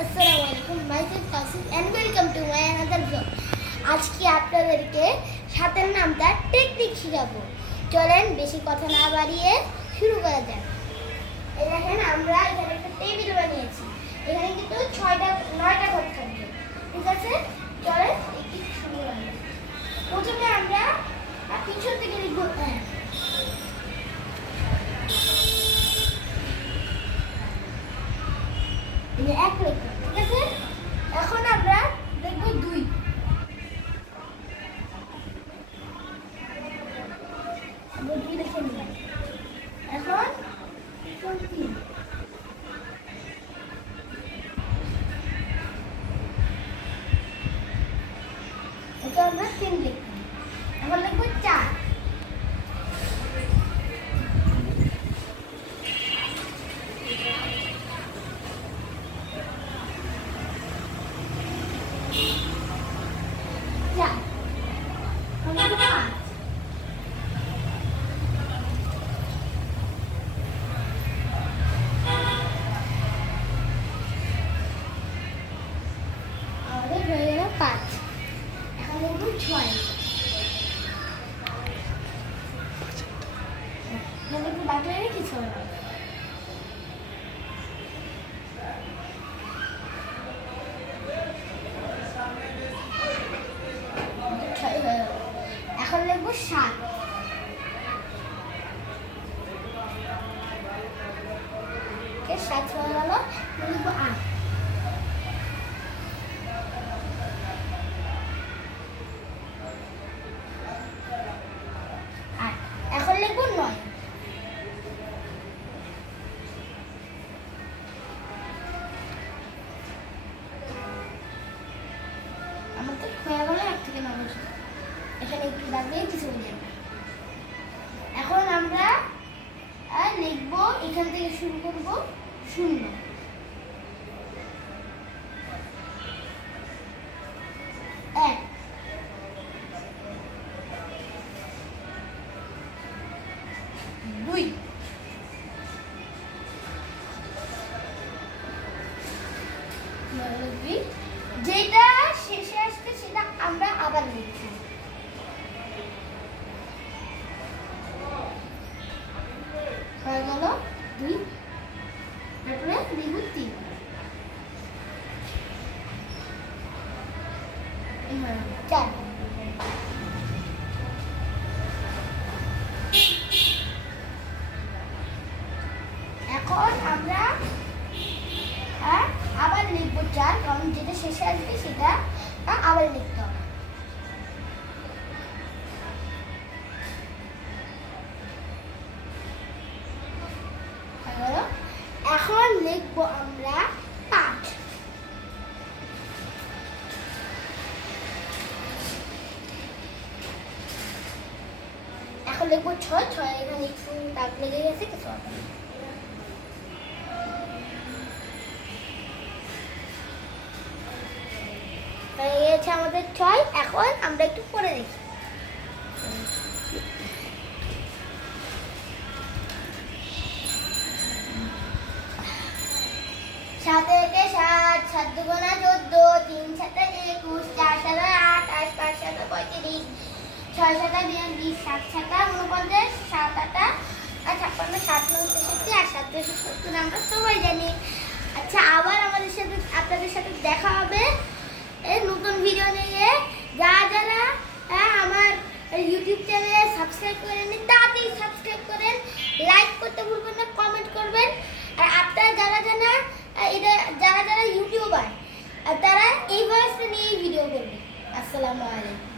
আসসালামু আলাইকুম, myself Kasim and welcome to my another blog. আজকে আপনাদেরকে সাথের নামটা টেকনিক শেখাবো। চলেন বেশি কথা না বাড়িয়ে শুরু করা যাক। এই দেখেন আমরা এখানে একটা টেবিল বানিয়েছি। এখানে কিন্তু 9টা ঘর থাকবে, ঠিক আছে? চলেন একটু শুরু করা যাক। প্রথমে আমরা পিছন থেকে লিখবো এক লিখবো, ঠিক আছে? এখন আমরা দেখবো 2, আমরা 2 লিখে নিলাম। এখন 3, এটা আমরা 3 লিখলাম। এখন লিখবো 4, আমাদের হয়ে গেল 5। এখন লিখবো 6, এখন লিখবো বাকি কিছু হবে না। এখন লিখবো 7, কে 7 হয়ে গেল। লিখবো 8, এখন লিখবো 9, আমাদের হয়ে গেল 1 থেকে 9 বছর। এখানে একটু দাগ দিয়ে কিছু বুঝে না। এখন আমরা লিখবো, এখান থেকে শুরু করবো 0, 1, 2, 2, যেটা শেষে আসছে সেটা আমরা আবার লিখছি। হয়ে গেল 2, তারপরে লিখব 3, এবার 4, এখন আমরা আবার লিখব 4, কারণ যেটা শেষে আসবে সেটা আবার লিখতে হবে। এখন লিখব আমরা 5, এখন লিখবো 6, এখানে একটু দাগ লেগে গেছে, কিছু হবে না। হয়ে গেছে আমাদের 6। এখন আমরা একটু পরে দেখি। 7 একে 7, 7 দুগুণা 14, 3 7 21, 4 7 28, 5 7 35, 6 7 20, 7 7 49, 7 8 56, 7 9 63 আর 7 70 আমরা সবাই জানি। আচ্ছা, আবার আপনাদের সাথে দেখা হবে এই নতুন ভিডিও নিয়ে। যারা আমার ইউটিউব চ্যানেলে সাবস্ক্রাইব করেননি তাড়াতাড়ি সাবস্ক্রাইব করেন, লাইক করতে ভুলবেন না, কমেন্ট করবেন। আর আপনারা যারা ইউটিউবার তারা এই ভয়েসটা নিয়েই ভিডিও করবেন। আসসালামু আলাইকুম।